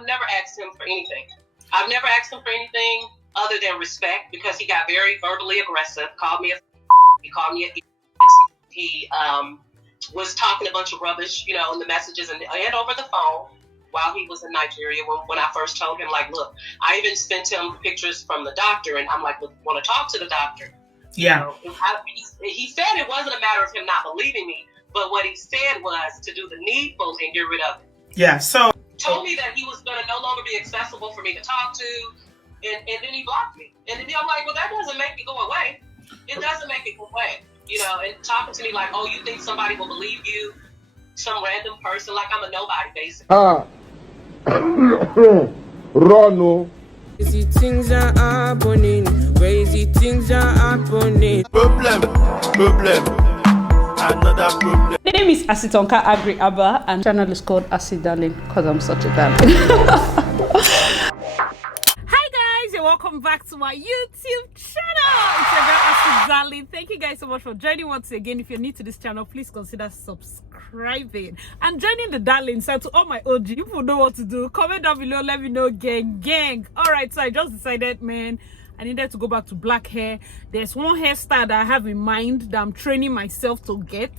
I've never asked him for anything. I've never asked him for anything other than respect, because he got very verbally aggressive, called me he called me he was talking a bunch of rubbish, in the messages and over the phone while he was in Nigeria. When I first told him, like, look, I even sent him pictures from the doctor, and I'm like, want to talk to the doctor. Yeah. He said it wasn't a matter of him not believing me, but what he said was to do the needful and get rid of it. Yeah, so told me that he was going to no longer be accessible for me to talk to, and then he blocked me. And then I'm like, well, that doesn't make it go away. It doesn't make it go away. And talking to me like, oh, you think somebody will believe you? Some random person, like I'm a nobody, basically. Rono. Crazy things are happening. Crazy things are happening. Problem. Another problem. My name is Asitonka Agri Abba, and channel is called Asi Darling because I'm such a darling. Hi guys, and welcome back to my YouTube channel. It's your girl Asi Darling. Thank you guys so much for joining once again. If you're new to this channel, please consider subscribing and joining the darlings. And to all my OG, people know what to do. Comment down below, let me know, gang. All right, so I just decided, man, I needed to go back to black hair. There's one hairstyle that I have in mind that I'm training myself to get.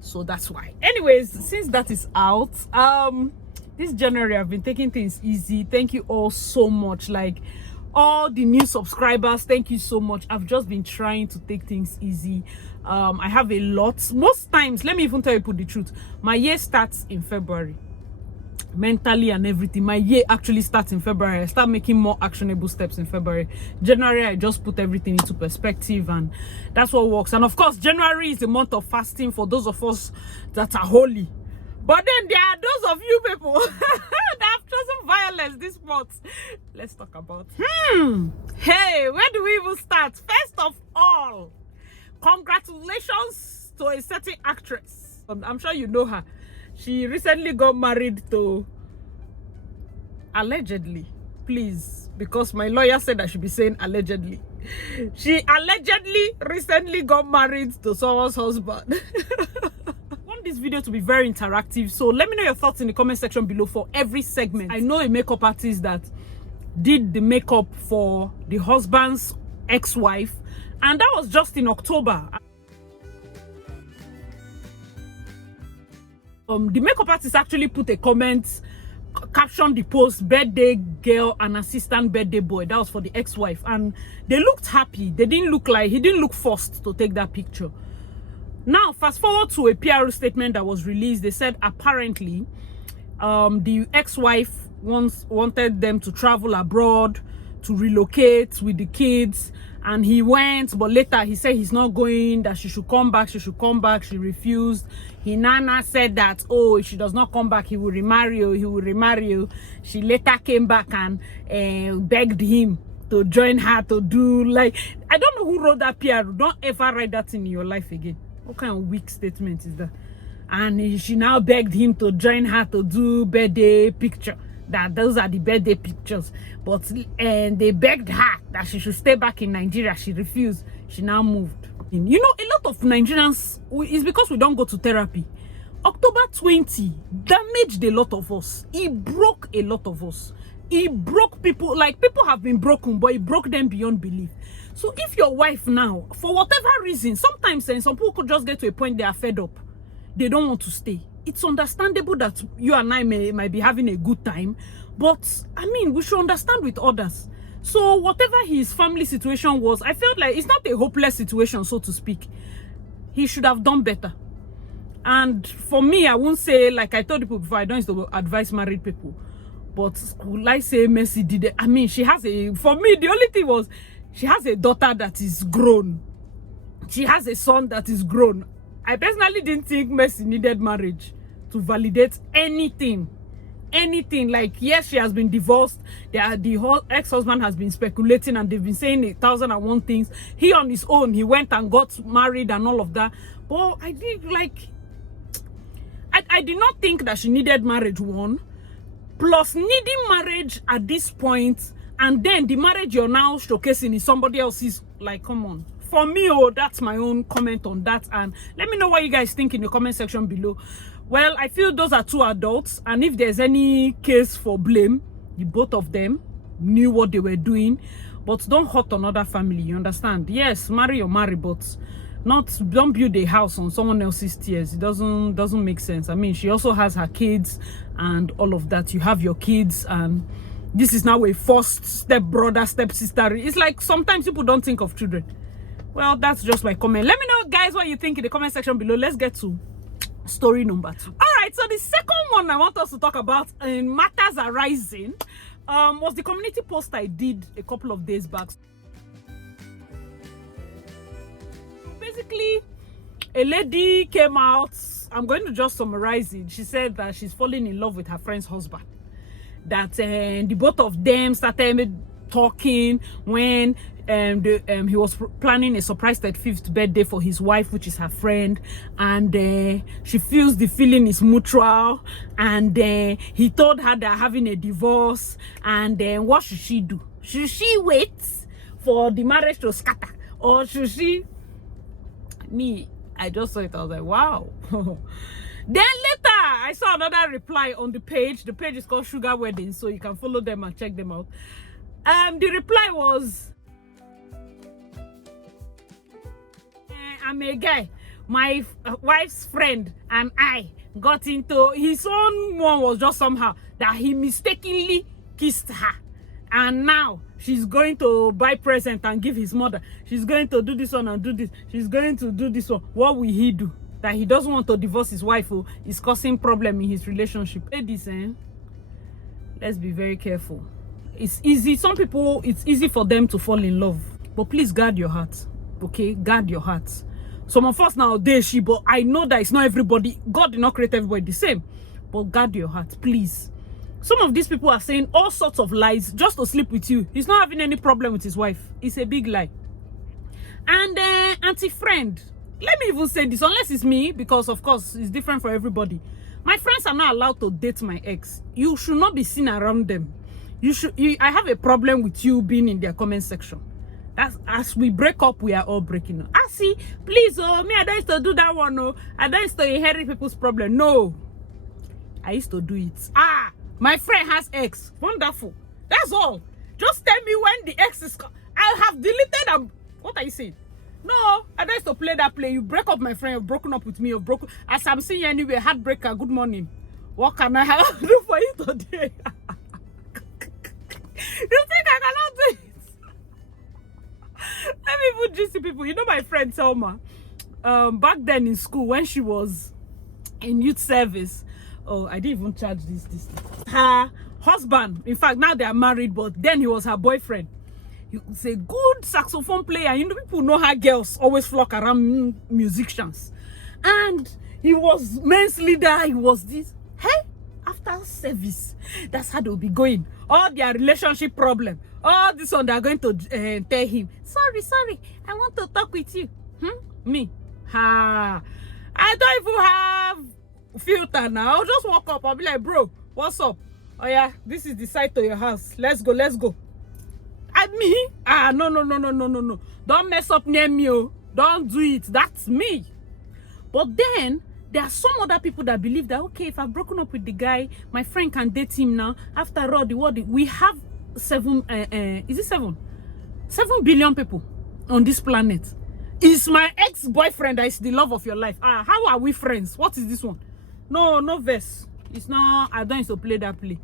So that's why. Anyways, since that is out, this January I've been taking things easy. Thank you all so much. Like all the new subscribers, thank you so much. I've just been trying to take things easy. I have a lot. Most times, let me even tell you the truth, my year starts in February. Mentally and everything, my year actually starts in February. I start making more actionable steps in February. January, I just put everything into perspective, and that's what works. And of course, January is a month of fasting for those of us that are holy. But then there are those of you people that have chosen violence this month. Let's talk about hey, where do we even start? First of all, congratulations to a certain actress. I'm sure you know her. She recently got married to, allegedly, please, because my lawyer said I should be saying allegedly. She allegedly recently got married to someone's husband. I want this video to be very interactive, so let me know your thoughts in the comment section below for every segment. I know a makeup artist that did the makeup for the husband's ex-wife, and that was just in October. The makeup artist actually put a comment, captioned the post, birthday girl and assistant birthday boy. That was for the ex-wife, and they looked happy. They didn't look like, he didn't look forced to take that picture. Now fast forward to a PR statement that was released. They said apparently the ex-wife wanted them to travel abroad, to relocate with the kids, and he went, but later he said he's not going, that she should come back. She refused. He nana said that, oh, if she does not come back, he will remarry you. She later came back and begged him to join her to do, like, I don't know who wrote that PR. Don't ever write that in your life again. What kind of weak statement is that? And she now begged him to join her to do birthday picture. That those are the birthday pictures, but they begged her that she should stay back in Nigeria. She refused. She now moved. A lot of Nigerians, it's because we don't go to therapy. October 20 damaged a lot of us. It broke a lot of us. It broke people. Like, people have been broken, but it broke them beyond belief. So if your wife now, for whatever reason, sometimes some people could just get to a point they are fed up. They don't want to stay. It's understandable that you and I might be having a good time, but I mean, we should understand with others. So whatever his family situation was, I felt like it's not a hopeless situation, so to speak. He should have done better. And for me, I won't say, like I told people before, I don't used to advise married people, but will I say Mercy did it? I mean, she has for me, the only thing was she has a daughter that is grown. She has a son that is grown. I personally didn't think Mercy needed marriage to validate anything. Like, yes, she has been divorced. The whole ex-husband has been speculating, and they've been saying 1,001 things. He on his own, he went and got married and all of that. But I did not think that she needed marriage, one. Plus, needing marriage at this point, and then the marriage you're now showcasing is somebody else's. Like, come on. For me, that's my own comment on that, and let me know what you guys think in the comment section below. Well, I feel those are two adults, and if there's any case for blame, the both of them knew what they were doing, but don't hurt another family, you understand? Yes, marry or marry, but don't build a house on someone else's tears. It doesn't make sense. I mean, she also has her kids and all of that. You have your kids, and this is now a first step brother, step sister. It's like sometimes people don't think of children. Well, that's just my comment. Let me know, guys, what you think in the comment section below. Let's get to story number 2. All right, so the second one I want us to talk about in matters arising was the community post I did a couple of days back. Basically, a lady came out. I'm going to just summarize it. She said that she's falling in love with her friend's husband, that the both of them started talking when he was planning a surprise 35th birthday for his wife, which is her friend, and she feels the feeling is mutual, and he told her they're having a divorce, and what should she do? Should she wait for the marriage to scatter, or should she? I just saw it, I was like, wow. Then later I saw another reply on the page. The page is called Sugar Wedding, so you can follow them and check them out. The reply was, I'm a guy, my wife's friend and I got into, his own one was just somehow that he mistakenly kissed her, and now she's going to buy present and give his mother. She's going to do this one and do this. She's going to do this one. What will he do? That he doesn't want to divorce his wife, who is causing problem in his relationship. Ladies, let's be very careful. It's easy. Some people, it's easy for them to fall in love, but please guard your heart. Okay, guard your heart. Some of us nowadays, but I know that it's not everybody. God did not create everybody the same, but guard your heart, please. Some of these people are saying all sorts of lies just to sleep with you. He's not having any problem with his wife. It's a big lie. And auntie friend, let me even say this, unless it's me, because of course it's different for everybody. My friends are not allowed to date my ex. You should not be seen around them. I have a problem with you being in their comment section. That's, as we break up, we are all breaking up. I see, please, me, I don't used to do that one. No, I don't used to inherit people's problem. No, I used to do it. My friend has ex. Wonderful. That's all. Just tell me when the ex is. I have deleted them. What are you saying? No, I don't used to play that play. You break up my friend. You've broken up with me. You've broken. As I'm seeing you anyway, heartbreaker. Good morning. What can I have to do for you today? You think I cannot do it? Let me put GC people. You know my friend Selma. Back then in school when she was in youth service. Oh, I didn't even charge this. Her husband, in fact, now they are married, but then he was her boyfriend. He was a good saxophone player. You know, people know how girls always flock around musicians. And he was men's leader. He was this. Hey, after service, that's how they'll be going. All their relationship problem. All this one, they're going to tell him, sorry, I want to talk with you. Me. I don't even have filter now. I'll just walk up. I'll be like, bro, what's up? Oh yeah, this is the side to your house. Let's go. At me? No. Don't mess up near me. Oh. Don't do it. That's me. But then there are some other people that believe that, okay, if I've broken up with the guy, my friend can date him now. After all, we have 7 billion people on this planet. Is my ex-boyfriend that is the love of your life? How are we friends? What is this one? No verse. It's not. I don't used to play that play.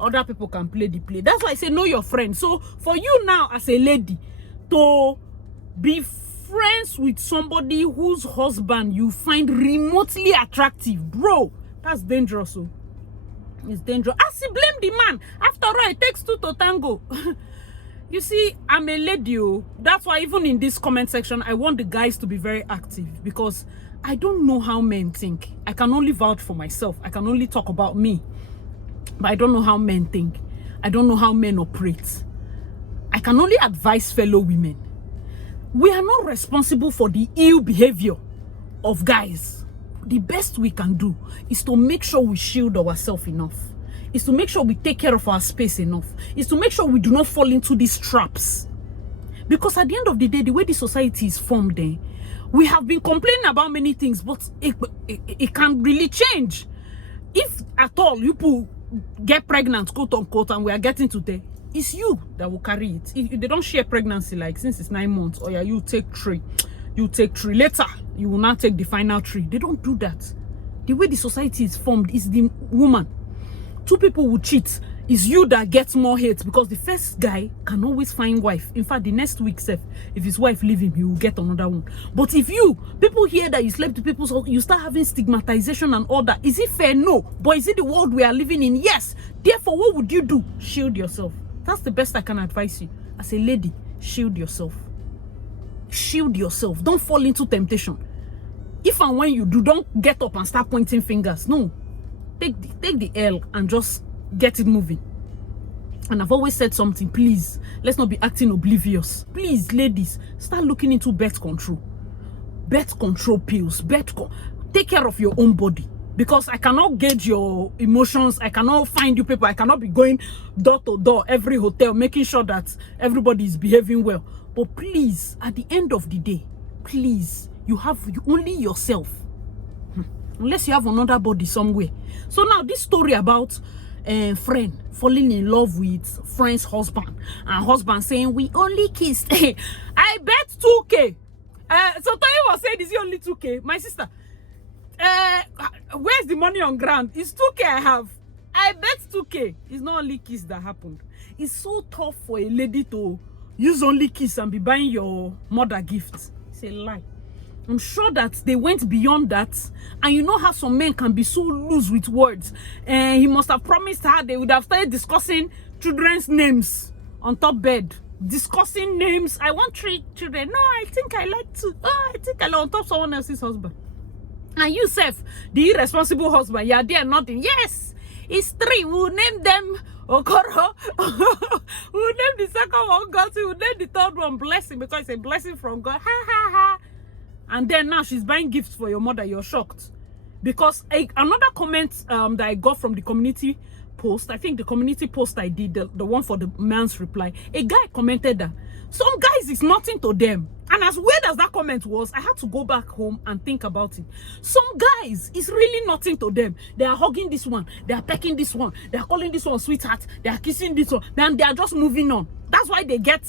Other people can play the play. That's why I say know your friend. So for you now as a lady to be friends with somebody whose husband you find remotely attractive, bro, that's dangerous. So it's dangerous. As you blame the man. After all, it takes 2 to tango. You see, I'm a lady. That's why even in this comment section, I want the guys to be very active, because I don't know how men think. I can only vouch for myself. I can only talk about me. But I don't know how men think. I don't know how men operate. I can only advise fellow women. We are not responsible for the ill behavior of guys. The best we can do is to make sure we shield ourselves enough. Is to make sure we take care of our space enough. Is to make sure we do not fall into these traps. Because at the end of the day, the way the society is formed, We have been complaining about many things, but it can really change. If at all you people get pregnant, quote unquote, and we are getting to there, it's you that will carry it. If they don't share pregnancy, like since it's 9 months, or yeah, you take 3. You take 3. Later, you will not take the final 3. They don't do that. The way the society is formed is the woman. 2 people will cheat. It's you that gets more hate because the first guy can always find wife. In fact, the next week, if his wife leave him, he will get another one. But if people hear that you slept with people, so you start having stigmatization and all that. Is it fair? No. But is it the world we are living in? Yes. Therefore, what would you do? Shield yourself. That's the best I can advise you. As a lady, shield yourself. Shield yourself. Don't fall into temptation. If and when you do, don't get up and start pointing fingers. No. Take the L and just get it moving. And I've always said something, please, let's not be acting oblivious. Please, ladies, start looking into birth control. Birth control pills. Take care of your own body. Because I cannot gauge your emotions. I cannot find you people. I cannot be going door to door, every hotel, making sure that everybody is behaving well. But please, at the end of the day, please, you have only yourself. Unless you have another body somewhere. So now this story about friend falling in love with friend's husband and husband saying we only kissed. I bet 2K. So Toyin was saying, is it only 2K? My sister, where's the money on ground? It's 2K I have. I bet 2K. It's not only kiss that happened. It's so tough for a lady to use only kiss and be buying your mother gifts. It's a lie. I'm sure that they went beyond that. And you know how some men can be so loose with words. He must have promised her they would have started discussing children's names on top bed. Discussing names. I want 3 children. No, I think I like 2. Oh, I think I like on top someone else's husband. And you, Seth, the irresponsible husband, you're there nothing. Yes, it's 3. We'll name them Okoro. We'll name the second one God. We'll name the third one Blessing because it's a blessing from God. Ha ha ha. And then now she's buying gifts for your mother. You're shocked. Because another comment that I got from the community post, I think the community post I did, the one for the man's reply, a guy commented that some guys is nothing to them. And as weird as that comment was, I had to go back home and think about it. Some guys is really nothing to them. They are hugging this one. They are pecking this one. They are calling this one sweetheart. They are kissing this one. Then they are just moving on. That's why they get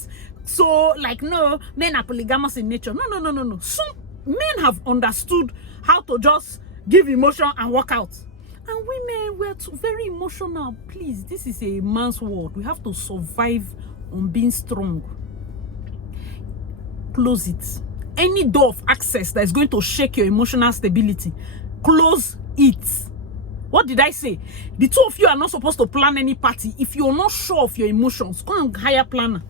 so like, no, men are polygamous in nature. No. Some men have understood how to just give emotion and walk out. And women, we're too very emotional. Please, this is a man's world. We have to survive on being strong. Close it. Any door of access that is going to shake your emotional stability, close it. What did I say? The 2 of you are not supposed to plan any party. If you're not sure of your emotions, go and hire a planner.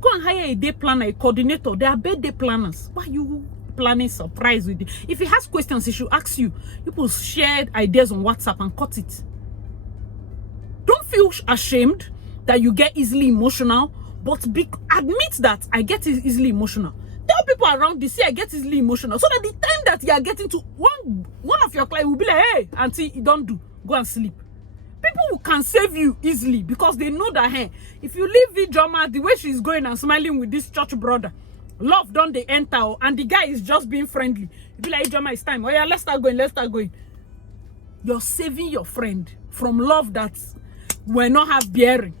Go and hire a day planner, a coordinator. They are birthday planners. Why are you planning surprise with it? If he has questions, he should ask you. People share ideas on WhatsApp and cut it. Don't feel ashamed that you get easily emotional, but admit that I get easily emotional. Tell people around you, see, I get easily emotional. So that the time that you are getting to one of your clients will be like, hey, auntie, you don't do. Go and sleep. People who can save you easily because they know that, hey, if you leave Ijoma the way she's going and smiling with this church brother, love don't they enter, and the guy is just being friendly. You be like, Ijoma, it's time. Oh yeah, let's start going. You're saving your friend from love that will not have bearing.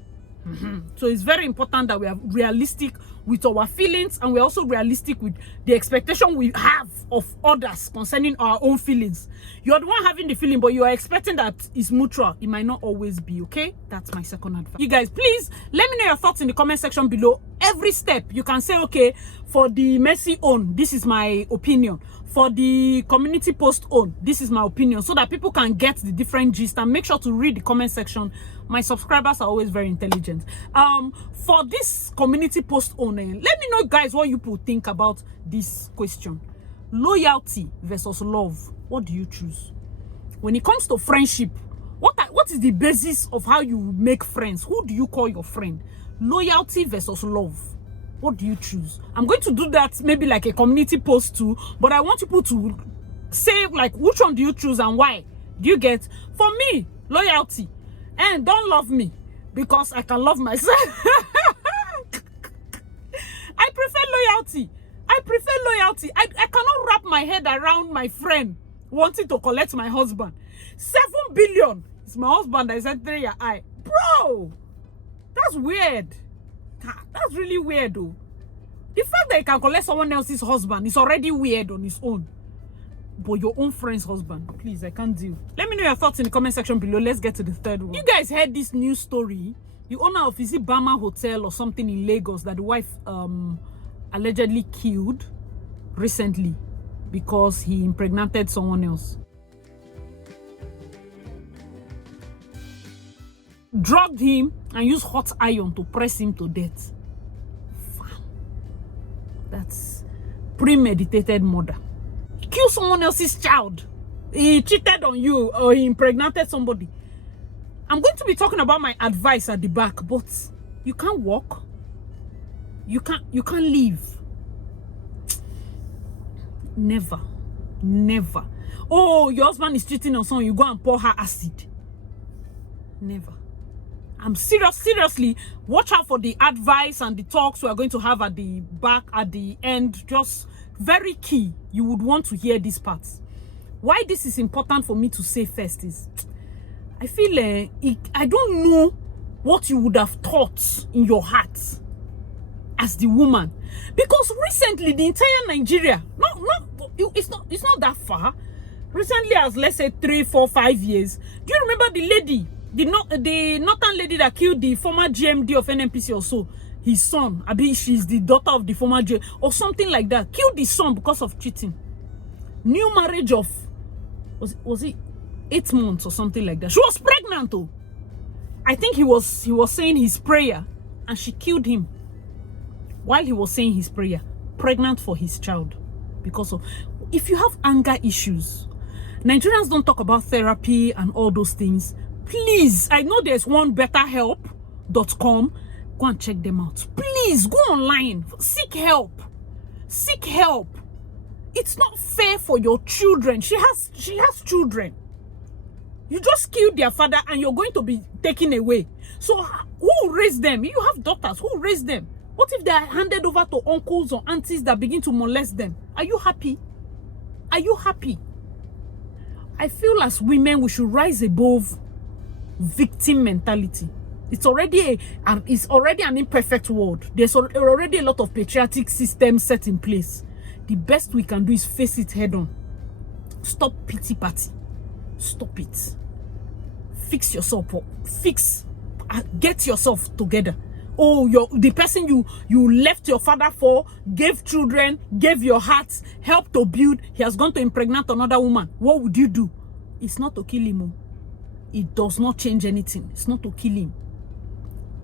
So it's very important that we are realistic with our feelings, and we're also realistic with the expectation we have of others concerning our own feelings. You're the one having the feeling, but you are expecting that it's mutual. It might not always be, okay? That's my second advice. You guys, please let me know your thoughts in the comment section below. Every step you can say, okay, for the messy own, this is my opinion. For the community post own, this is my opinion, so that people can get the different gist. And make sure to read the comment section. My subscribers are always very intelligent. For this community post own, let me know, guys, what you people think about this question. Loyalty versus love. What do you choose? When it comes to friendship, what is the basis of how you make friends? Who do you call your friend? Loyalty versus love. What do you choose? I'm going to do that maybe like a community post too, but I want people to say like which one do you choose and why. Do you get? For me, loyalty. And don't love me because I can love myself. I prefer loyalty. I I prefer loyalty. I cannot wrap my head around my friend wanting to collect my husband. 7 billion. It's my husband that is entering your eye. Bro, that's weird. That's really weird though. The fact that you can collect someone else's husband is already weird on its own. But your own friend's husband, please, I can't deal. Let me know your thoughts in the comment section below. Let's get to the third one. You guys heard this news story? The owner of, is it Bama Hotel or something in Lagos, that the wife allegedly killed recently because he impregnated someone else. Drugged him and used hot iron to press him to death. That's premeditated murder. He killed someone else's child. He cheated on you or he impregnated somebody. I'm going to be talking about my advice at the back, but you can't walk. You can't leave. Never. Never. Oh, your husband is cheating on someone, you go and pour her acid. Never. I'm serious, seriously, watch out for the advice and the talks we are going to have at the back, at the end. Just very key. You would want to hear these parts. Why this is important for me to say first is, I feel I don't know what you would have thought in your heart as the woman, because recently the entire Nigeria, it's not that far. Recently, as let's say 3, 4, 5 years. Do you remember the lady? The northern lady that killed the former GMD of NNPC or so, his son, she's the daughter of the former GM or something like that, killed the son because of cheating. New marriage of, was it 8 months or something like that? She was pregnant though. I think he was saying his prayer and she killed him while he was saying his prayer, pregnant for his child. Because of, if you have anger issues, Nigerians don't talk about therapy and all those things. Please, I know there's one betterhelp.com. Go and check them out. Please go online. Seek help. Seek help. It's not fair for your children. She has children. You just killed their father and you're going to be taken away. So who raised them? You have daughters. Who raised them? What if they are handed over to uncles or aunties that begin to molest them? Are you happy? Are you happy? I feel as women, we should rise above victim mentality. It's already an imperfect world. There's already a lot of patriotic systems set in place. The best we can do is face it head on. Stop pity party. Stop it. Fix yourself up. Get yourself together. Oh, the person you left your father for, gave children, gave your heart, helped to build, he has gone to impregnate another woman. What would you do? It's not to kill him. It does not change anything. It's not to kill him.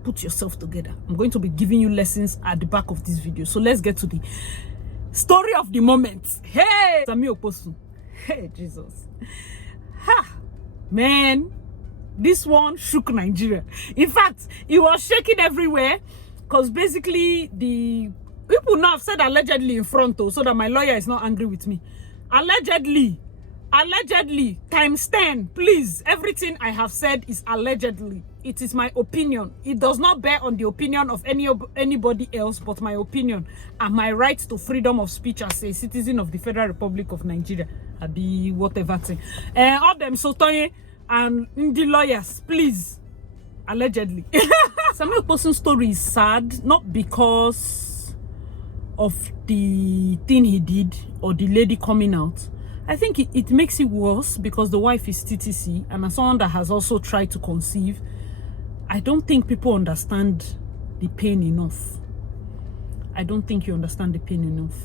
Put yourself together. I'm going to be giving you lessons at the back of this video. So let's get to the story of the moment. Hey, Sami Oposu. Hey, Jesus. Ha, man. This one shook Nigeria. In fact, it was shaking everywhere because basically the people now have said allegedly in front though, so that my lawyer is not angry with me. Allegedly times 10, please. Everything I have said is allegedly. It is my opinion. It does not bear on the opinion of anybody else but my opinion and my right to freedom of speech as a citizen of the Federal Republic of Nigeria. Abi whatever thing. All them Sotoye and the lawyers, please. Allegedly. Samuel Oposu's story is sad, not because of the thing he did or the lady coming out. I think it makes it worse because the wife is TTC, and as someone that has also tried to conceive, I don't think people understand the pain enough. I don't think you understand the pain enough.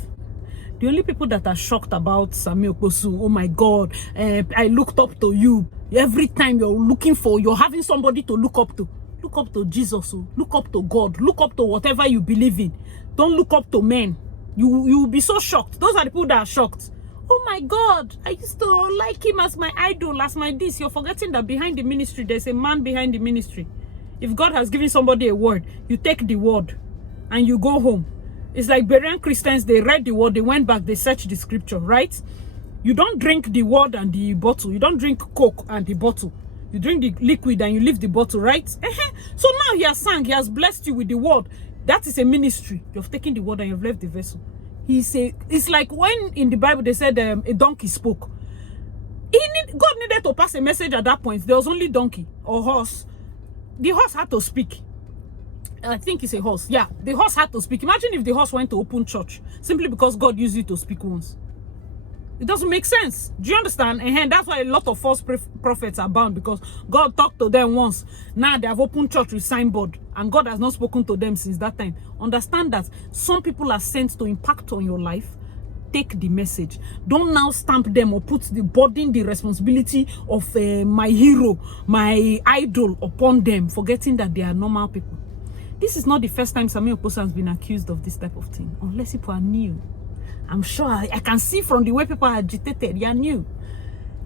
The only people that are shocked about Samuel Oposu, oh my God, I looked up to you. Every time you're having somebody to look up to Jesus, look up to God, look up to whatever you believe in. Don't look up to men. You will be so shocked. Those are the people that are shocked. Oh my God, I used to like him as my idol, as my this. You're forgetting that behind the ministry, there's a man behind the ministry. If God has given somebody a word, you take the word and you go home. It's like Berean Christians, they read the word, they went back, they searched the scripture, right? You don't drink the word and the bottle. You don't drink Coke and the bottle. You drink the liquid and you leave the bottle, right? So now he has sang, he has blessed you with the word. That is a ministry. You've taken the word and you've left the vessel. It's like when in the Bible they said a donkey spoke. God needed to pass a message at that point. There was only donkey or horse. The horse had to speak. I think it's a horse. Yeah, the horse had to speak. Imagine if the horse went to open church simply because God used it to speak once. It doesn't make sense. Do you understand? And that's why a lot of false prophets are bound, because God talked to them once. Now they have opened church with signboard, and God has not spoken to them since that time. Understand that some people are sent to impact on your life. Take the message. Don't now stamp them or put the burden, the responsibility of my hero, my idol upon them, forgetting that they are normal people. This is not the first time Samuel Oposa has been accused of this type of thing, unless people are new. I'm sure I can see from the way people are agitated, they are new.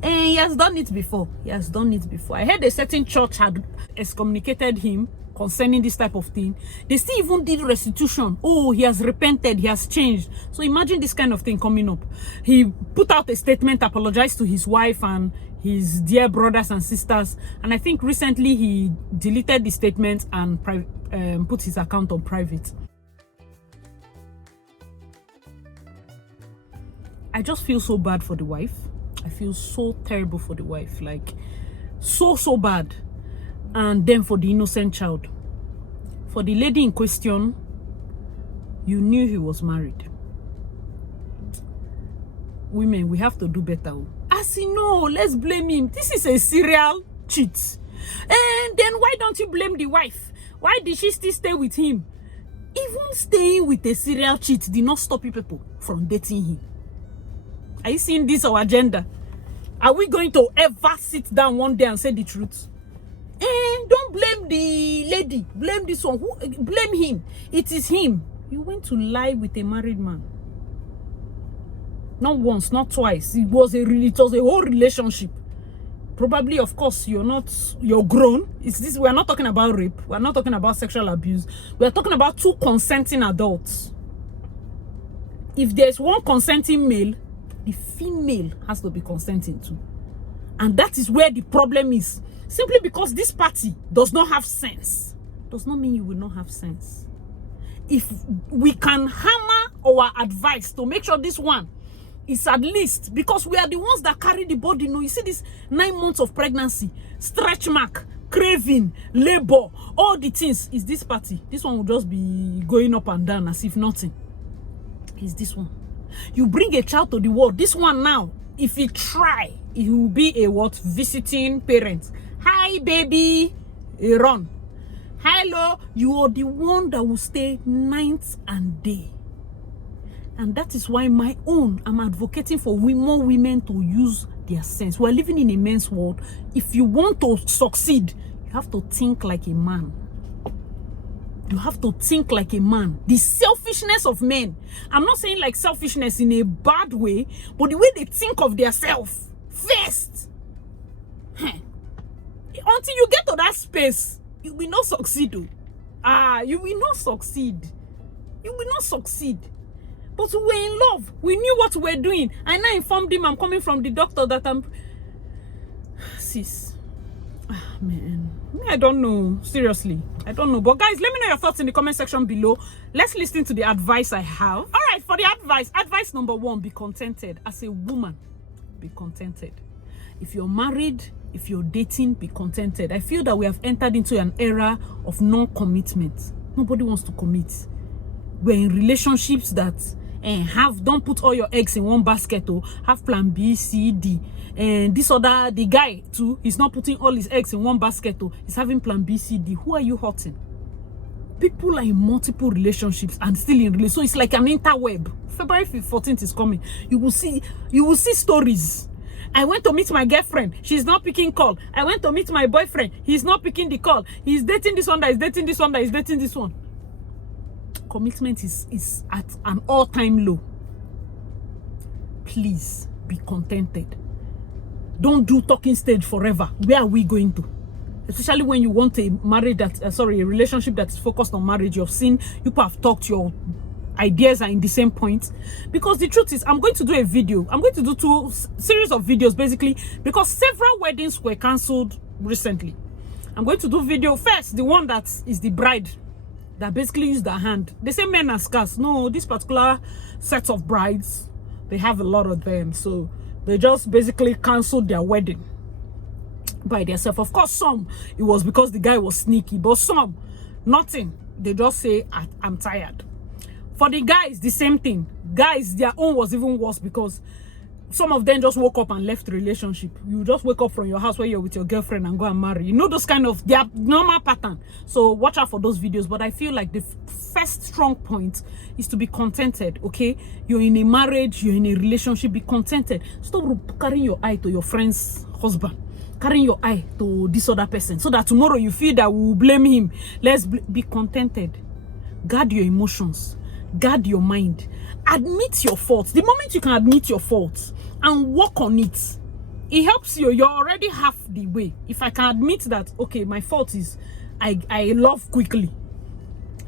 And he has done it before. He has done it before. I heard a certain church had excommunicated him concerning this type of thing. They still even did restitution. Oh, he has repented, he has changed. So imagine this kind of thing coming up. He put out a statement, apologized to his wife and his dear brothers and sisters. And I think recently he deleted the statement and put his account on private. I just feel so bad for the wife. I feel so terrible for the wife. Like, so bad. And then for the innocent child. For the lady in question, you knew he was married. Women, we have to do better. As you know, let's blame him. This is a serial cheat. And then why don't you blame the wife? Why did she still stay with him? Even staying with a serial cheat did not stop you people from dating him. Are you seeing this, our agenda? Are we going to ever sit down one day and say the truth? And don't blame the lady. Blame this one. Blame him. It is him. You went to lie with a married man. Not once, not twice. It was a whole relationship. Probably, of course, you're grown. It's this. We are not talking about rape. We are not talking about sexual abuse. We are talking about two consenting adults. If there's one consenting male, the female has to be consenting too. And that is where the problem is. Simply because this party does not have sense does not mean you will not have sense. If we can hammer our advice to make sure this one is at least, because we are the ones that carry the body. You see this 9 months of pregnancy, stretch mark, craving, labor, all the things. Is this party. This one will just be going up and down as if nothing. Is this one. You bring a child to the world. This one now, if he try, he will be a what? Visiting parent. Hi, baby. Run. Hello. You are the one that will stay night and day. And that is why I'm advocating for more women to use their sense. We're living in a men's world. If you want to succeed, you have to think like a man. You have to think like a man. The selfishness of men. I'm not saying like selfishness in a bad way, but the way they think of themselves first. Until you get to that space, you will not succeed. You will not succeed. You will not succeed. But we were in love. We knew what we were doing. And I informed him I'm coming from the doctor that I'm... Sis. Man. I don't know. Seriously. I don't know. But guys, let me know your thoughts in the comment section below. Let's listen to the advice I have. All right, for the advice. Advice number 1, be contented. As a woman, be contented. If you're married, if you're dating, be contented. I feel that we have entered into an era of non-commitment. Nobody wants to commit. We're in relationships that don't put all your eggs in one basket, or have plan B, C, D. And the guy too, he's not putting all his eggs in one basket, or he's having plan B, C, D. Who are you hurting? People are in multiple relationships and still in relationships. So it's like an interweb. February 14th is coming. You will see stories. I went to meet my girlfriend. She's not picking call. I went to meet my boyfriend. He's not picking the call. He's dating this one, that is dating this one, that is dating this one. Commitment is at an all-time low. Please be contented. Don't do talking stage forever. Where are we going to? Especially when you want a relationship that is focused on marriage. You've seen, people have talked, your ideas are in the same point. Because the truth is, I'm going to do a video. I'm going to do 2 series of videos basically, because several weddings were cancelled recently. I'm going to do video first, the one that is the bride that basically use their hand. They say men are scarce. No, this particular set of brides, they have a lot of them. So they just basically canceled their wedding by themselves. Of course, some, it was because the guy was sneaky. But some, nothing. They just say, I'm tired. For the guys, the same thing. Guys, their own was even worse because some of them just woke up and left the relationship. You just wake up from your house where you're with your girlfriend and go and marry. You know those kind of, their normal pattern. So watch out for those videos. But I feel like the first strong point is to be contented, okay? You're in a marriage, you're in a relationship, be contented. Stop carrying your eye to your friend's husband, carrying your eye to this other person, so that tomorrow you feel that we will blame him. Let's be contented. Guard your emotions. Guard your mind. Admit your faults. The moment you can admit your faults and work on it, it helps you. You're already half the way. If I can admit that, okay, my fault is I love quickly,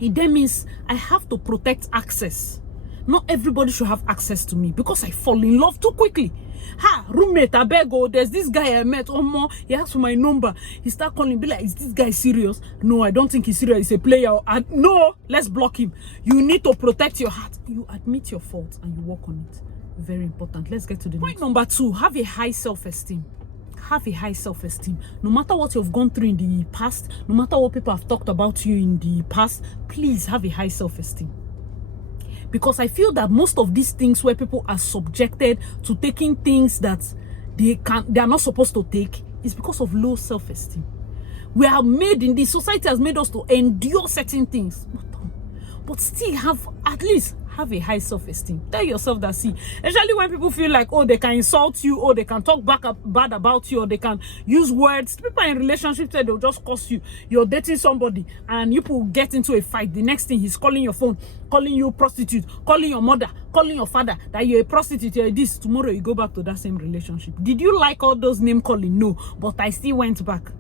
it then means I have to protect access. Not everybody should have access to me because I fall in love too quickly. Ha, roommate, I beg, oh, there's this guy I met. Oh, more, he asked for my number. He start calling, be like, is this guy serious? No, I don't think he's serious. He's a player. No, let's block him. You need to protect your heart. You admit your fault and you work on it. Very important. Let's get to the point. Number 2, have a high self-esteem. Have a high self-esteem. No matter what you've gone through in the past, no matter what people have talked about you in the past, please have a high self-esteem. Because I feel that most of these things where people are subjected to taking things that they are not supposed to take is because of low self-esteem. We are made in this society, has made us to endure certain things, but still at least have a high self-esteem. Tell yourself that, see, especially when people feel like, oh, they can insult you, or they can talk bad about you, or they can use words. People in relationships say they'll just curse you. You're dating somebody and you people get into a fight. The next thing, he's calling your phone, calling you prostitute, calling your mother, calling your father, that you're a prostitute, you're this. Tomorrow you go back to that same relationship. Did you like all those name calling? No, but I still went back.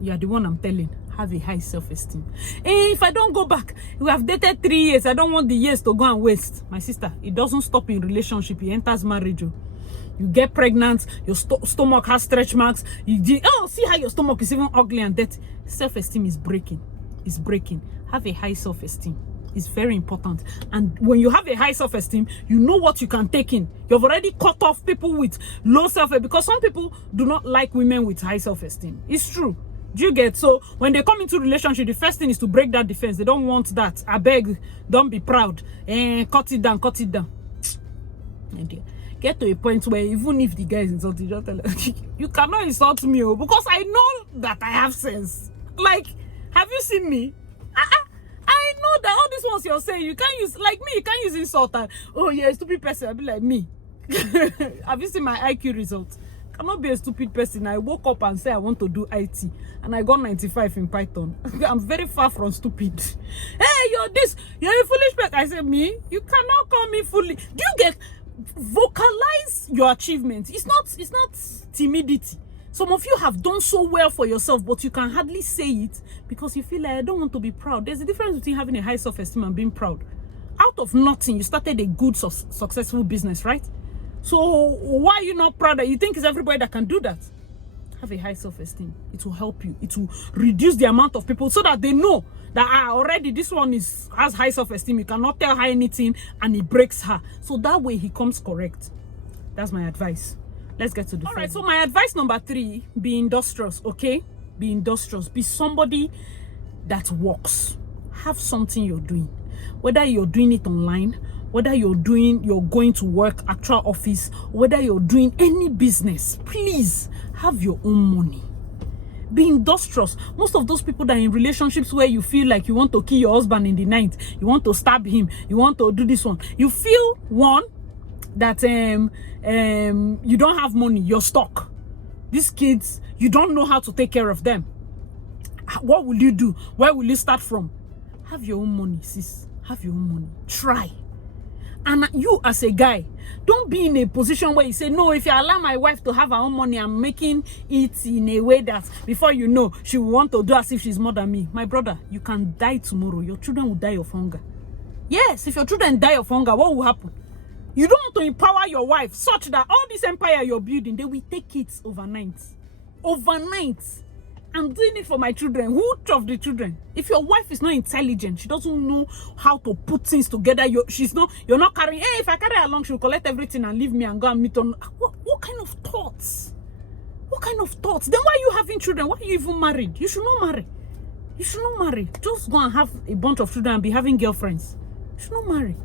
You're the one I'm telling. Have a high self-esteem. If I don't go back, we have dated 3 years. I don't want the years to go and waste. My sister, it doesn't stop in relationship. It enters marriage. You get pregnant, your stomach has stretch marks. See how your stomach is even ugly and dirty. Self-esteem is breaking. It's breaking. Have a high self-esteem. It's very important. And when you have a high self-esteem, you know what you can take in. You've already cut off people with low self-esteem, because some people do not like women with high self-esteem. It's true. Do you get? So when they come into relationship, the first thing is to break that defense. They don't want that. I beg, don't be proud. Cut it down, cut it down. Get to a point where even if the guy is insulting, you just tell him, you cannot insult me, because I know that I have sense. Like, have you seen me? I know that all these ones you're saying, you can't use, like me, you can't use insult and, oh yeah, stupid person. I'll be like, me. Have you seen my IQ results? Cannot be a stupid person. I woke up and said I want to do IT and I got 95 in Python. I'm very far from stupid. Hey, you're a foolish person. I said, me? You cannot call me foolish. Do you get? Vocalize your achievements. It's not timidity. Some of you have done so well for yourself, but you can hardly say it because you feel like, I don't want to be proud. There's a difference between having a high self-esteem and being proud. Out of nothing, you started a good, successful business, right? So why are you not proud that you think it's everybody that can do that? Have a high self-esteem. It will help you. It will reduce the amount of people so that they know that already this one has high self-esteem. You cannot tell her anything and it breaks her. So that way he comes correct. That's my advice. Let's get to the Alright, so my advice number 3, be industrious, okay? Be industrious. Be somebody that works. Have something you're doing. Whether you're doing it online, whether you're going to work, actual office, whether you're doing any business, please have your own money. Be industrious. Most of those people that are in relationships where you feel like you want to kill your husband in the night, you want to stab him, you want to do this one, you feel that you don't have money, you're stuck. These kids, you don't know how to take care of them. What will you do? Where will you start from? Have your own money, sis. Have your own money. Try. And you as a guy, don't be in a position where you say, no, if you allow my wife to have her own money, I'm making it in a way that before you know, she will want to do as if she's more than me. My brother, you can die tomorrow. Your children will die of hunger. Yes, if your children die of hunger, what will happen? You don't want to empower your wife such that all this empire you're building, they will take it overnight. Overnight. I'm doing it for my children. Which of the children? If your wife is not intelligent, she doesn't know how to put things together. You're not carrying. Hey, if I carry her along, she'll collect everything and leave me and go and meet on. What kind of thoughts? What kind of thoughts? Then why are you having children? Why are you even married? You should not marry. You should not marry. Just go and have a bunch of children and be having girlfriends. You should not marry.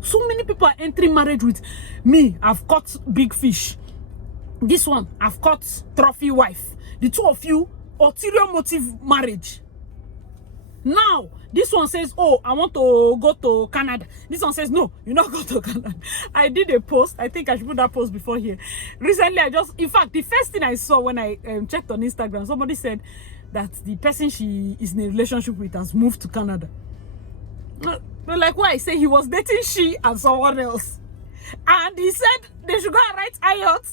So many people are entering marriage with me. I've caught big fish. This one, I've caught trophy wife. The two of you, ulterior motive marriage. Now, this one says, oh, I want to go to Canada. This one says, no, you not go to Canada. I did a post. I think I should put that post before here. Recently, in fact, the first thing I saw when I checked on Instagram, somebody said that the person she is in a relationship with has moved to Canada. But like what I say, he was dating she and someone else. And he said they should go and write IELTS.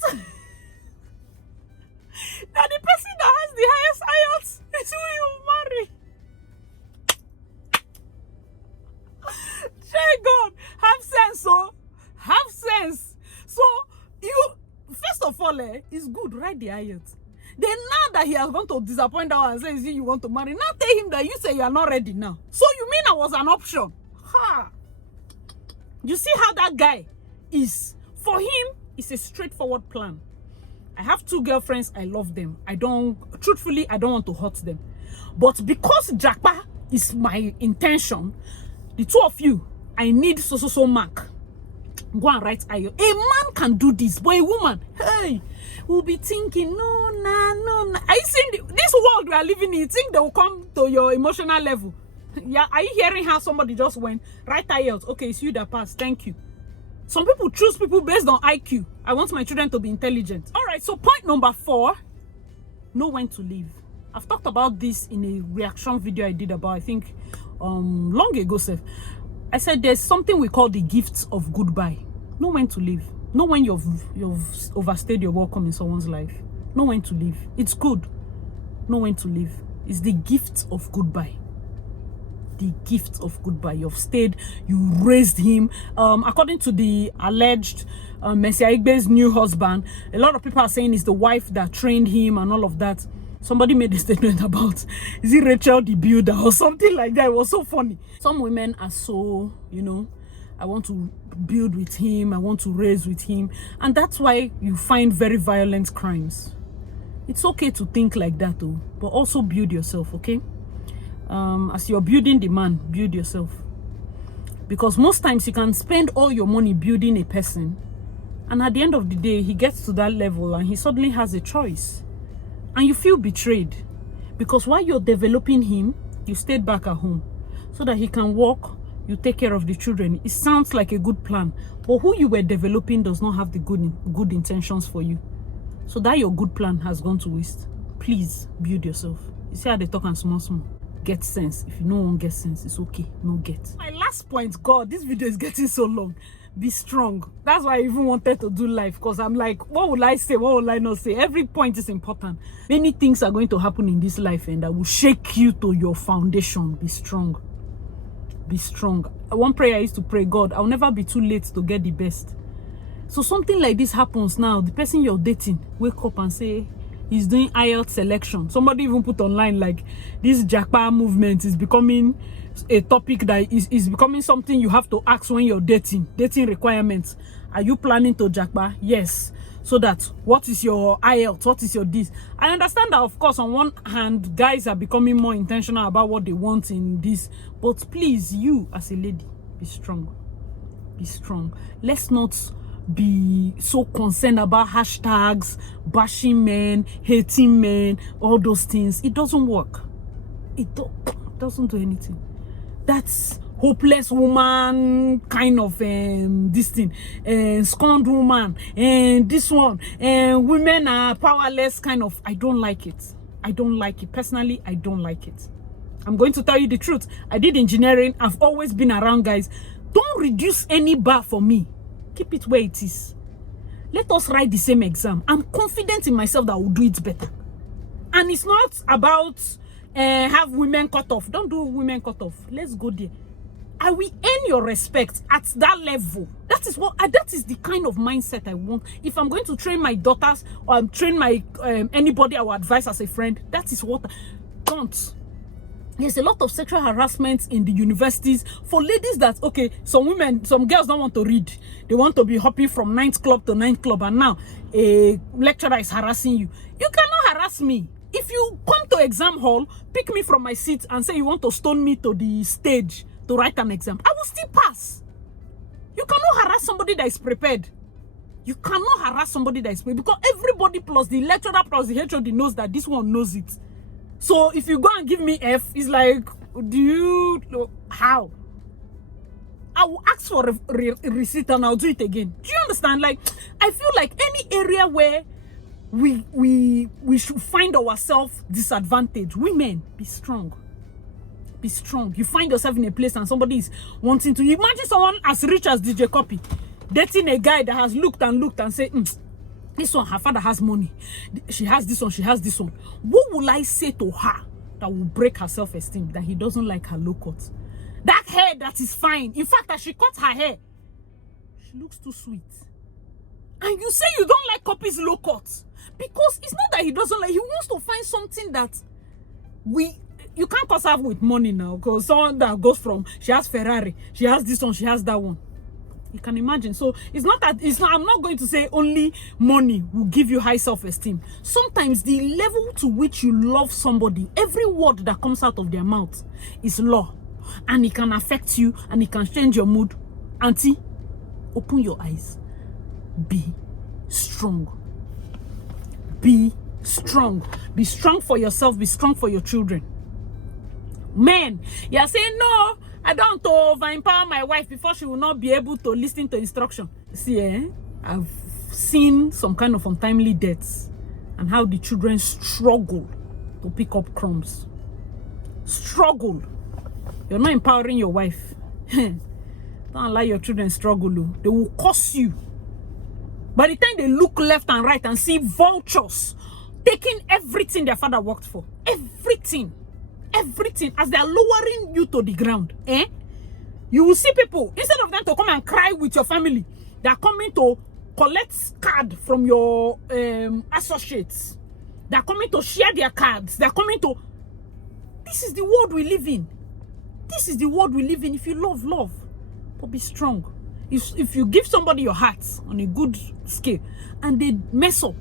Now the person that has the highest IELTS is who you marry. Thank God. Have sense, oh. Have sense. So, first of all, it's good, write the IELTS. Then now that he has gone to disappoint her and says you want to marry, now tell him that you say you are not ready now. So you mean I was an option? Ha! You see how that guy is? For him, it's a straightforward plan. I have 2 girlfriends, I love them. Truthfully, I don't want to hurt them. But because Japa is my intention, the 2 of you, I need so mark. Go and write IELTS. A man can do this, but a woman, hey, will be thinking, no, nah. Are you seeing this world we are living in? You think they will come to your emotional level? Yeah, are you hearing how somebody just went, write IELTS? Okay, it's you that passed, thank you. Some people choose people based on IQ. I want my children to be intelligent. All right, so point number 4, know when to leave. I've talked about this in a reaction video I did about, I think, long ago, Seth. I said there's something we call the gifts of goodbye. Know when to leave. Know when you've overstayed your welcome in someone's life. Know when to leave. It's good. Know when to leave. It's the gift of goodbye. The gift of goodbye. You've stayed, you raised him. According to the alleged Mercy Aigbe's new husband, a lot of people are saying it's the wife that trained him and all of that. Somebody made a statement about, is it Rachel the builder or something like that? It was so funny. Some women are so, I want to build with him, I want to raise with him. And that's why you find very violent crimes. It's okay to think like that though, but also build yourself, okay? As you're building the man, build yourself. Because most times you can spend all your money building a person, and at the end of the day, he gets to that level and he suddenly has a choice. And you feel betrayed. Because while you're developing him, you stayed back at home. So that he can work, you take care of the children. It sounds like a good plan. But who you were developing does not have the good intentions for you. So that your good plan has gone to waste. Please, build yourself. You see how they talk and small. Get sense. If you no one get sense, it's okay. No get. My last point, God, this video is getting so long. Be strong. That's why I even wanted to do live, because I'm like, what will I say? What will I not say? Every point is important. Many things are going to happen in this life and that will shake you to your foundation. Be strong. Be strong. One prayer I used to pray, God, I'll never be too late to get the best. So something like this happens now. The person you're dating, wake up and say, he's doing IELTS selection. Somebody even put online like, this Japa movement is becoming a topic that is becoming something you have to ask when you're dating requirements. Are you planning to Japa? Yes. So that, what is your IELTS? What is your this? I understand that, of course, on one hand, guys are becoming more intentional about what they want in this. But please, you as a lady, be strong. Be strong. Let's not be so concerned about hashtags, bashing men, hating men, all those things. It doesn't work. It doesn't do anything. That's hopeless woman kind of this thing, scorned woman, and this one, and women are powerless kind of. I don't like it. I don't like it. Personally, I don't like it. I'm going to tell you the truth. I did engineering. I've always been around guys. Don't reduce any bar for me. Keep it where it is. Let us write the same exam. I'm confident in myself that I will do it better. And it's not about have women cut off. Don't do women cut off. Let's go there. I will earn your respect at that level. That is the kind of mindset I want. If I'm going to train my daughters or I'm train my anybody I will advise as a friend, that is what. Don't. There's a lot of sexual harassment in the universities for ladies that, okay, some girls don't want to read. They want to be hopping from 9th club to 9th club, and now a lecturer is harassing you. You cannot harass me. If you come to exam hall, pick me from my seat and say you want to stone me to the stage to write an exam, I will still pass. You cannot harass somebody that is prepared. You cannot harass somebody that is prepared, because everybody plus the lecturer plus the HOD knows that this one knows it. So if you go and give me F, it's like, do you know how? I will ask for a receipt and I'll do it again. Do you understand? Like, I feel like any area where we should find ourselves disadvantaged, women, be strong. Be strong. You find yourself in a place and somebody is wanting to. Imagine someone as rich as DJ Copy dating a guy that has looked and say, this one, her father has money. She has this one, she has this one. What will I say to her that will break her self-esteem, that he doesn't like her low cut? That hair that is fine. In fact, that she cut her hair, she looks too sweet. And you say you don't like Copy's low cut. Because it's not that he doesn't like, he wants to find something that you can't cause her with money now. Because someone that goes from, she has Ferrari, she has this one, she has that one. You can imagine. So I'm not going to say only money will give you high self-esteem. Sometimes the level to which you love somebody, every word that comes out of their mouth is law. And it can affect you and it can change your mood. Auntie, open your eyes. Be strong. Be strong. Be strong for yourself. Be strong for your children. Men, you are saying, no, I don't want to over-empower my wife before she will not be able to listen to instruction. See, I've seen some kind of untimely deaths and how the children struggle to pick up crumbs. Struggle. You're not empowering your wife. Don't allow your children struggle. They will curse you. By the time they look left and right and see vultures taking everything their father worked for, everything, as they are lowering you to the ground, you will see people, instead of them to come and cry with your family, they are coming to collect card from your associates. They are coming to share their cards. They are coming to. This is the world we live in. This is the world we live in. If you love, but be strong. If you give somebody your heart on a good scale and they mess up,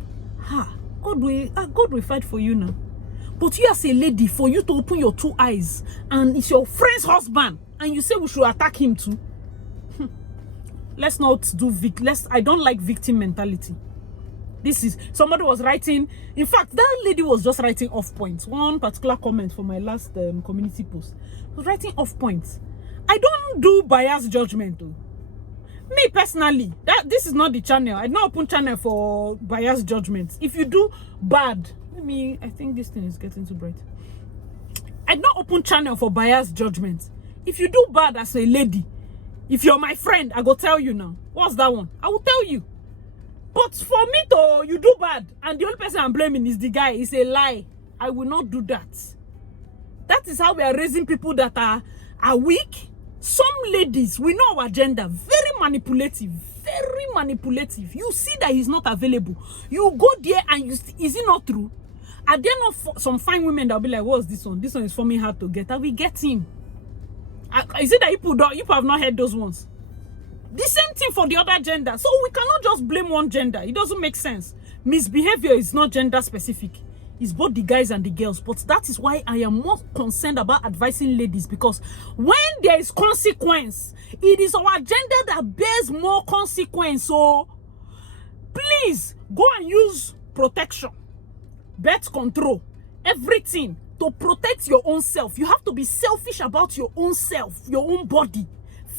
God will fight for you now. But you as a lady, for you to open your two eyes and it's your friend's husband and you say we should attack him too. Let's not do I don't like victim mentality. This is, somebody was writing, in fact, that lady was just writing off points. One particular comment for my last community post was writing off points. I don't do bias judgment though. Me personally, this is not the channel. I don't open channel for bias judgments. If you do bad, I think this thing is getting too bright. I don't open channel for bias judgments. If you do bad as a lady, if you're my friend, I go tell you now. What's that one? I will tell you. But for me to, you do bad, and the only person I'm blaming is the guy, it's a lie. I will not do that. That is how we are raising people that are weak. Some ladies, we know our gender, very manipulative, very manipulative. You see that he's not available. You go there and is it not true? Are there not some fine women that will be like, what's this one? This one is for me hard to get. I will get him. Is it that you have not heard those ones? The same thing for the other gender. So we cannot just blame one gender. It doesn't make sense. Misbehavior is not gender specific. It's both the guys and the girls. But that is why I am more concerned about advising ladies, because when there is consequence, it is our gender that bears more consequence. So please go and use protection, birth control, everything to protect your own self. You have to be selfish about your own self, your own body.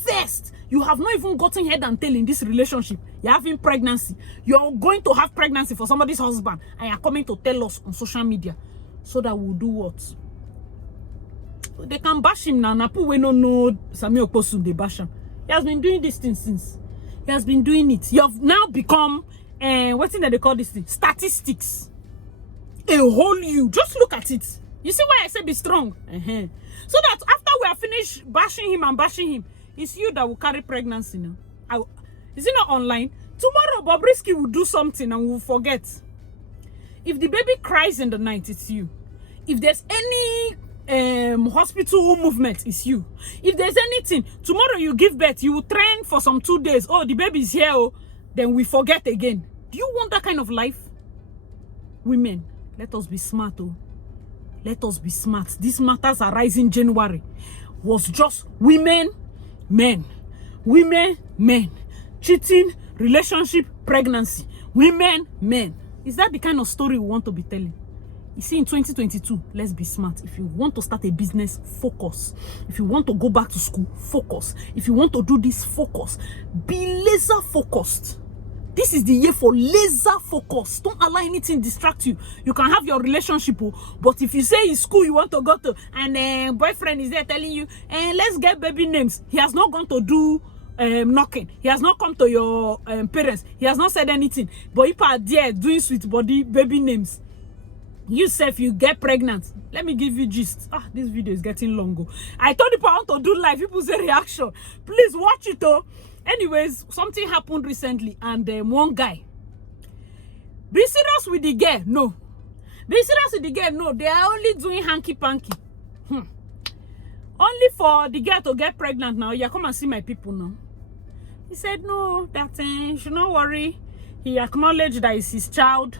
First, you have not even gotten head and tail in this relationship. You're having pregnancy. You're going to have pregnancy for somebody's husband, and you're coming to tell us on social media so that we'll do what? They can bash him now. Napu we no know Samuel Oposu, they bash him. He has been doing this thing since. He has been doing it. You have now become, what thing that they call this thing? Statistics. A whole you. Just look at it. You see why I say be strong? So that after we have finish bashing him, it's you that will carry pregnancy now. Is it not online? Tomorrow, Bobrisky will do something and we'll forget. If the baby cries in the night, it's you. If there's any hospital movement, it's you. If there's anything, tomorrow you give birth, you will train for some 2 days. Oh, the baby's here, oh, then we forget again. Do you want that kind of life? Women, let us be smart, oh. Let us be smart. These matters arising January was just women, men. Women, men. Cheating, relationship, pregnancy. Women, men. Is that the kind of story we want to be telling? You see, in 2022, let's be smart. If you want to start a business, focus. If you want to go back to school, focus. If you want to do this, focus. Be laser focused. This is the year for laser focus. Don't allow anything distract you. You can have your relationship, but if you say in school you want to go to, and boyfriend is there telling you, let's get baby names. He has not gone to do knocking. He has not come to your parents. He has not said anything. But if are there doing sweet body baby names, you say if you get pregnant, let me give you gist. This video is getting longer. I told people I want to do live. People say reaction. Please watch it though. Anyways, something happened recently, and one guy. Be serious with the girl? No. Be serious with the girl? No. They are only doing hanky-panky. Only for the girl to get pregnant now. Yeah, come and see my people now. He said, no, that you should not worry. He acknowledged that it's his child.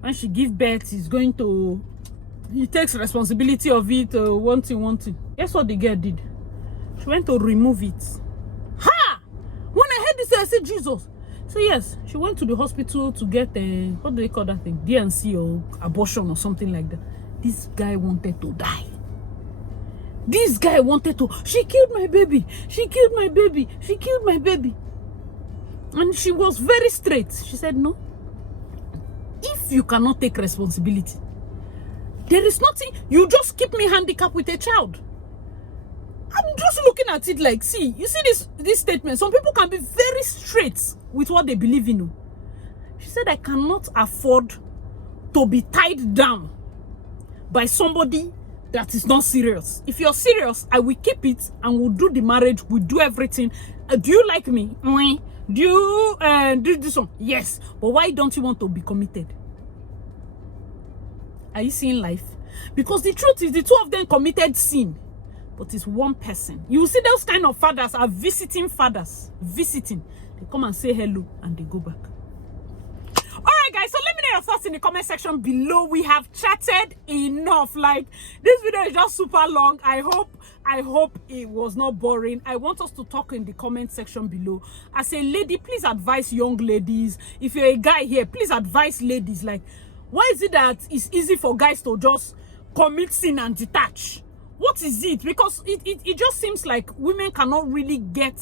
When she gives birth, he takes responsibility of it, one thing. Guess what the girl did? She went to remove it. Ha! When I heard this, I said, Jesus. So yes, she went to the hospital to get, what do they call that thing? DNC or abortion or something like that. This guy wanted to die. This guy wanted to, she killed my baby. She killed my baby. She killed my baby. And she was very straight. She said, no. If you cannot take responsibility, there is nothing, you just keep me handicapped with a child. I'm just looking at it like, see, you see this statement. Some people can be very straight with what they believe in. She said, I cannot afford to be tied down by somebody that is not serious. If you're serious, I will keep it and we'll do the marriage, we'll do everything. Do you like me? Do you do this one? Yes. But why don't you want to be committed? Are you seeing life? Because the truth is, the two of them committed sin, but it's one person. You see, those kind of fathers are visiting fathers. Visiting. They come and say hello and they go back. Alright guys, so let me know your thoughts in the comment section below. We have chatted enough. Like, this video is just super long. I hope it was not boring. I want us to talk in the comment section below. As a lady, please advise young ladies. If you're a guy here, please advise ladies. Like, why is it that it's easy for guys to just commit sin and detach? What is it? Because it just seems like women cannot really get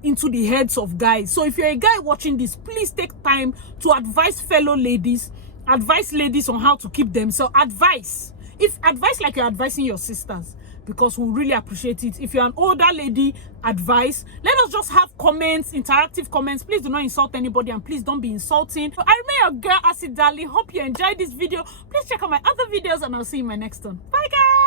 into the heads of guys. So if you're a guy watching this, please take time to advise fellow ladies, advise ladies on how to keep them. So advice like you're advising your sisters, because we really appreciate it. If you're an older lady, advice. Let us just have comments, interactive comments. Please do not insult anybody, and please don't be insulting. So I remain your girl, Acid Darling. Hope you enjoyed this video. Please check out my other videos, and I'll see you in my next one. Bye guys.